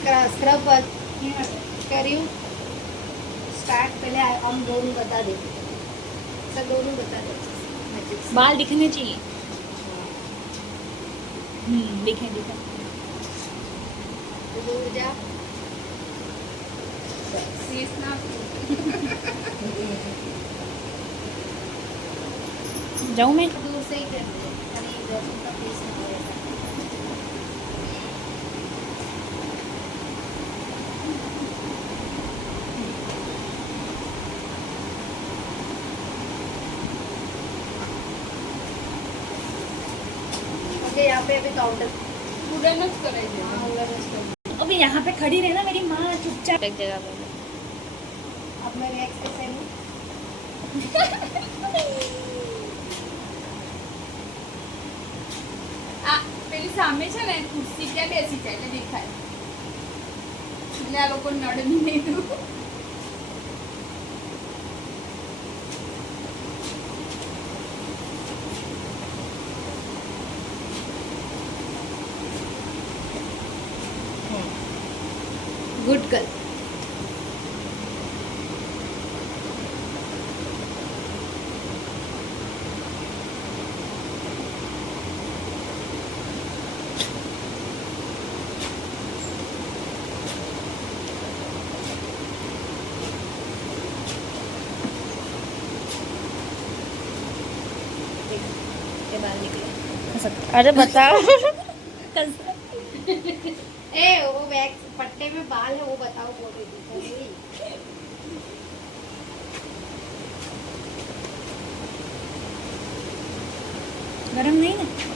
Scrub करियो start पहले हम दोनों बता दे सब दोनों बता दे बाल दिखने चाहिए दिखे दिखे तो दूर जा सीस ना जाऊँ मैं दूर से ही कर दे अरे इधर का फेस ना हो ऐसा ओके यहाँ पे अभी काउंटर उड़नच करायचे हाँ उधर उसको अभी यहाँ पे खड़ी रहना मेरी माँ चुपचाप एक जगह पे अब मैं नेक्स्ट कैसे हूँ આ પેલી સામે છે ને ખુરશી ત્યાં બેસી જાય એટલે દેખાય એટલે આ લોકો નડે નહીં गुड गर्ल ये बाल निकले अरे बताओ ए वो वैक्स पट्टे में बाल है वो बताओ फोटो दिखा गरम नहीं ना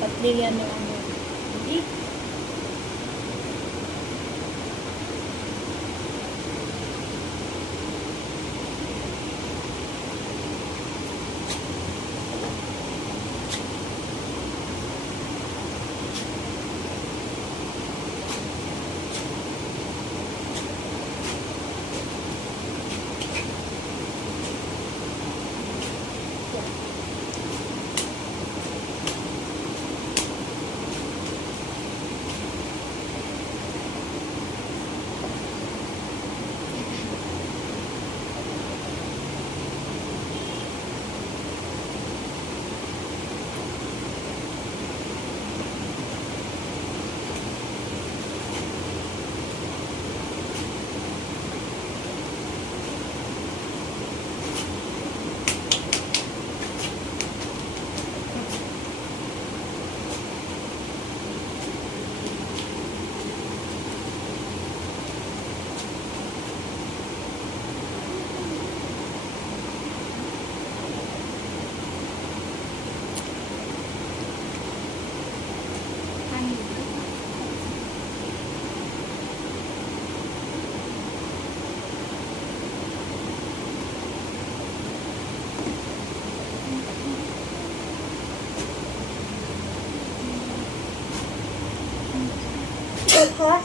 पतली लेने वाली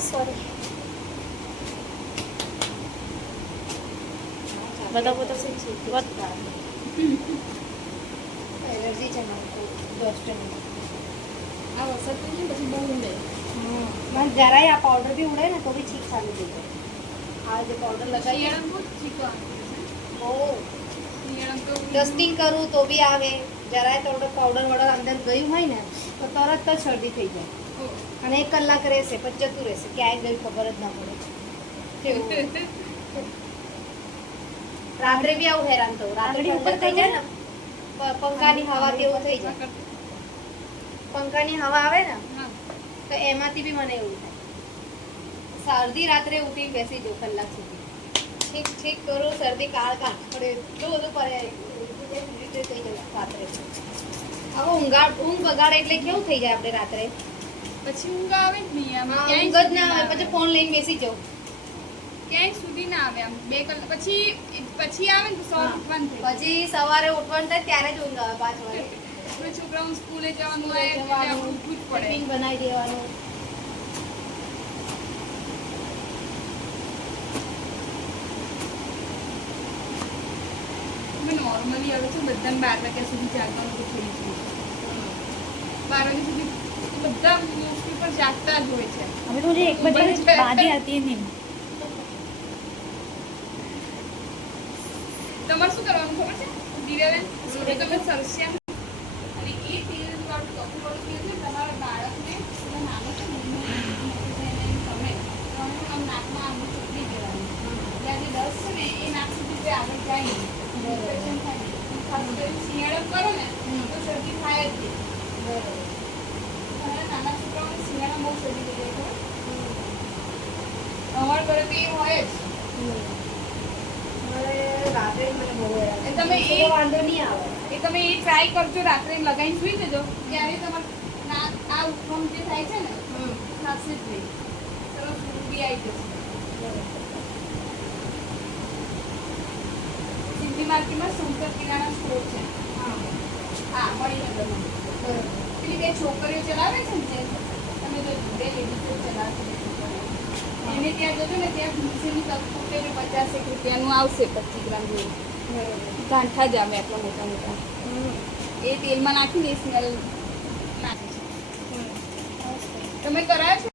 सॉरी बताओ बताओ एलर्जी છે મને આ વરસાદ થઈ જાય પછી બહુ ઊંડે મને જરાય આ પાવડર બી ઉડે ને તો બી છીક ચાલુ થઈ જાય આ જે પાવડર લગાવીએ શિયાળામાં બહુ ચીકવાનું બહુ ડસ્ટિંગ કરું તો બી આવે, જરાય થોડો પાવડર વડર અંદર ગયું હોય ને તો તરત જ શરદી થઈ જાય. અને 1 કલાક રહેશે પછી જતું રહેશે, ક્યાંય ગયું ખબર જ ના પડે. કેવું રાત્રે બી આવું હેરાન થવું, રાત્રે ઉપર થઈ જાય ને પંખાની હવા તેવું થઈ જાય, પંખાની હવા આવે ને તો એમાંથી બી મને એવું થાય. શરદી રાત્રે ઉઠી બેસી જાઉં કલાક સુધી, ઠીક ઠીક કરું, શરદી કાળ પડે એટલું બધું પડે થઈ જાય રાત્રે. હવે ઊંઘ બગાડે એટલે કેવું થઈ જાય આપણે રાત્રે, પછી ઊંઘ આવે જ નહીં આમ, ઊંઘ ક્યાંય જ ના આવે, પછી ફોન લઈને બેસી જાઉં. ક્યાંય સુધી ના આવે આમ 2 કલાક પછી આવે ને તો સવાર ઉઠવાનું થાય. પછી સવારે ઉઠવાનું થાય ત્યારે જ ઊંઘ આવે 5 વાગે. પછી છોકરાઓને સ્કૂલે જવાનું હોય એટલે આમ ઉઠવું જ પડે. ટિફિન બનાવી દેવાનું. અમે નોર્મલી હવે છે બધાને 12 વાગ્યા સુધી જાગવાનું તો થઈ ગયું. 12 વાગ્યા સુધી બધા મોસ્ટલી પર જાગતા જ હોય છે. अभी तो मुझे 1 बजे बाद ही आती है नींद. તમારે શું કરવાનું ખબર છે દિવ્યાબેન? તમે સરસ્યા અને એ તેલ વાળું ટોપી વાળું તેલ છે તમારા બાળકને નાનો છે ને તમે આમ નાકમાં આમ ચોપડી દેવાનું, એટલે આ જે દસ છે ને એ નાક સુધી જે આગળ જાય નહીં, ઇન્ફેક્શન થાય નહીં. ખાસ કરીને શિયાળો કરો ને તો શરદી થાય જ નહીં. તમારા નાના છોકરાઓને શિયાળા બહુ શરદી થઈ જાય ખબર? અમારા ઘરે તો એ હોય જ. રાત્રે મને બહુ હેરાન. તમે એ વાંધો નહીં આવે. એ તમે એ ટ્રાય કરજો, રાત્રે લગાવીને સુઈ જજો, ત્યારે તમારે નાક આ ઉઠમ જે થાય છે ને થશે જ નહીં, સરસ ઊંઘ બી આવી જશે. સિટી માર્કેટમાં શંકર કિરાણા સ્ટોર છે, હા મણિનગરમાં. પેલી 2 છોકરીઓ ચલાવે છે ને, તમે જો 2 લેડીઝો ચલાવે છે, એને ત્યાં જજો ને, ત્યાં ભૂસીની તક 50 રૂપિયાનું આવશે 25 ગ્રામ જેવું. ગાંઠા જ આવે આટલા મોટા મોટા. એ તેલમાં નાખીને સ્મેલ નાખે છે. તમે કરાયો છે?